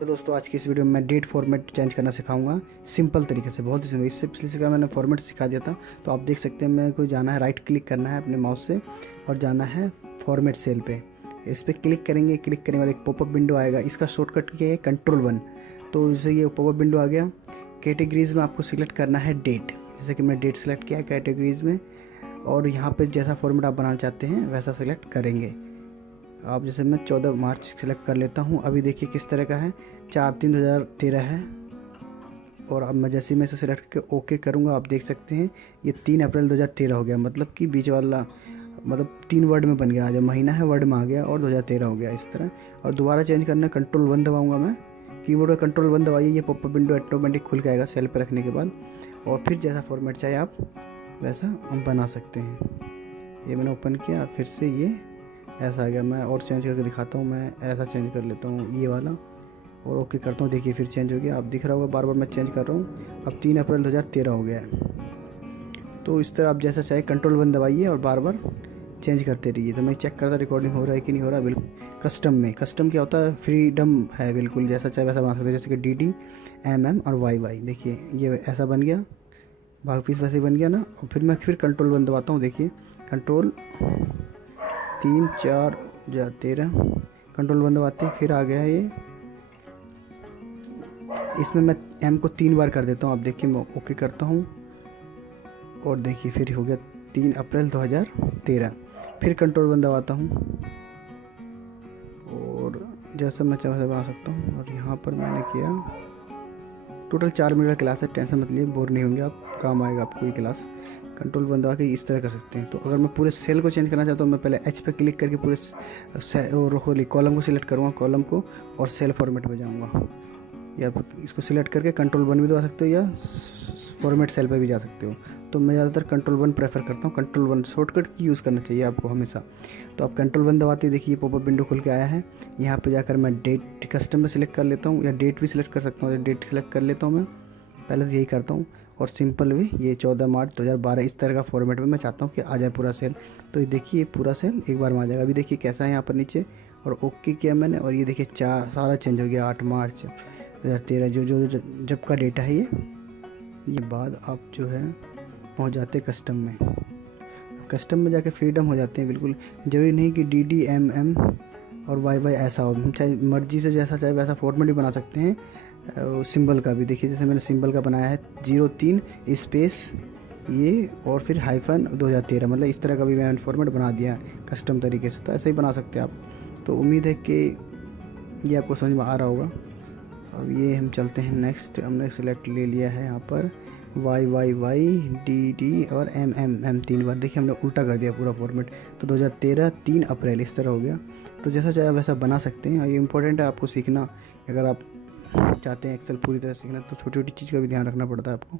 तो दोस्तों आज की इस वीडियो में मैं डेट फॉर्मेट चेंज करना सिखाऊंगा सिंपल तरीके से, बहुत ही सिंपल। इससे पिछले सीखा मैंने फॉर्मेट सिखा दिया था। तो आप देख सकते हैं, मेरे को जाना है, राइट क्लिक करना है अपने माउस से और जाना है फॉर्मेट सेल पे। इस पर क्लिक करेंगे, क्लिक करने के बाद एक पॉपअप विंडो आएगा। इसका शॉर्टकट क्या है, Ctrl+1। तो जैसे ये पॉपअप विंडो आ गया। कैटेगरीज़ में आपको सिलेक्ट करना है डेट, जैसे कि मैं डेट सेलेक्ट किया है कैटेगरीज़ में। और यहाँ पे जैसा फॉर्मेट आप बनाना चाहते हैं वैसा सिलेक्ट करेंगे आप। जैसे मैं 14 मार्च सेलेक्ट कर लेता हूँ। अभी देखिए किस तरह का है, 4/3/2013 है। और अब मैं जैसे मैं इसे सिलेक्ट करके ओके करूँगा, आप देख सकते हैं ये 3 अप्रैल 2013 हो गया। मतलब कि बीच वाला मतलब 3 वर्ड में बन गया, जब महीना है वर्ड में आ गया और 2013 हो गया इस तरह। और दोबारा चेंज करना है, Ctrl+1 दबाऊँगा मैं। कीबोर्ड का Ctrl+1 दबाइए, ये पॉपअप विंडो ऑटोमेटिक खुल के आएगा सेल पर रखने के बाद। और फिर जैसा फॉर्मेट चाहे आप वैसा हम बना सकते हैं। ये मैंने ओपन किया, फिर से ये ऐसा आ गया। मैं और चेंज करके दिखाता हूँ, मैं ऐसा चेंज कर लेता हूँ ये वाला और ओके करता हूँ। देखिए फिर चेंज हो गया, आप दिख रहा होगा, बार बार मैं चेंज कर रहा हूँ। अब 3 अप्रैल 2013 हो गया है। तो इस तरह आप जैसा चाहे Ctrl+1 दबाइए और बार बार चेंज करते रहिए। तो मैं चेक करता रिकॉर्डिंग हो रहा है कि नहीं हो रहा। बिल्कुल कस्टम में, कस्टम क्या होता है, फ्रीडम है बिल्कुल, जैसा चाहे वैसा बना सकते हैं। जैसे कि DD MM और YY, देखिए ये ऐसा बन गया, भाग फीस वैसे बन गया ना। और फिर मैं Ctrl+1 दबाता हूँ, देखिए Ctrl 3/4/13 Ctrl+1 दबाते हैं, फिर आ गया ये। इसमें मैं M को 3 बार कर देता हूँ। आप देखिए मैं ओके करता हूँ और देखिए फिर हो गया 3 अप्रैल 2013। फिर Ctrl+1 दबाता हूँ और जैसा मैं चाहे वैसा बना सकता हूँ। और यहाँ पर मैंने किया, टोटल 4 मिनट का क्लास है, टेंशन मत लिए, बोर नहीं होंगे आप, काम आएगा आपको ये क्लास। Ctrl+1 दबा के इस तरह कर सकते हैं। तो अगर मैं पूरे सेल को चेंज करना चाहता हूँ, मैं पहले H पे क्लिक करके पूरे कॉलम को सिलेक्ट करूँगा, कॉलम को, और सेल फॉर्मेट पे जाऊँगा। या इसको सिलेक्ट करके Ctrl+1 भी दबा सकते हो या फॉर्मेट सेल पे भी जा सकते हो। तो मैं ज़्यादातर Ctrl+1 प्रेफर करता हूँ। Ctrl+1 शॉर्टकट की यूज़ करना चाहिए आपको हमेशा। तो आप Ctrl+1 दबाते देखिए पॉपअप विंडो खुल के आया है। यहाँ पे जाकर मैं डेट कस्टम में सिलेक्ट कर लेता हूँ, या डेट भी सिलेक्ट कर सकता हूँ। या डेट सिलेक्ट कर लेता हूँ मैं, पहले तो यही करता हूँ। और सिंपल भी ये 14 मार्च 2012 इस तरह का फॉर्मेट में मैं चाहता हूँ कि आ जाए पूरा सेल। तो ये देखिए पूरा सेल एक बार में आ जाएगा। अभी देखिए कैसा है यहाँ पर नीचे, और ओके किया मैंने, और ये देखिए सारा चेंज हो गया 8 मार्च 2013 जब का डेटा है ये बाद आप जो है पहुंच जाते हैं कस्टम में। कस्टम में जाके फ्रीडम हो जाते हैं बिल्कुल। ज़रूरी नहीं कि DD MM और YY ऐसा हो, हम चाहे मर्जी से जैसा चाहे वैसा फॉर्मेट भी बना सकते हैं। सिंबल का भी देखिए, जैसे मैंने सिंबल का बनाया है 03 स्पेस ये और फिर -2013, मतलब इस तरह का भी मैंने फॉर्मेट बना दिया कस्टम तरीके से। तो ऐसे ही बना सकते हैं आप। तो उम्मीद है कि ये आपको समझ में आ रहा होगा। अब ये हम चलते हैं नेक्स्ट। हमने सेलेक्ट ले लिया है यहाँ पर YY DD और MM 3 बार। देखिए हमने उल्टा कर दिया पूरा फॉर्मेट। तो 2013 3 अप्रैल इस तरह हो गया। तो जैसा चाहे वैसा बना सकते हैं। और ये इंपॉर्टेंट है आपको सीखना, अगर आप चाहते हैं एक्सेल पूरी तरह सीखना, तो छोटी छोटी चीज़ का भी ध्यान रखना पड़ता है आपको।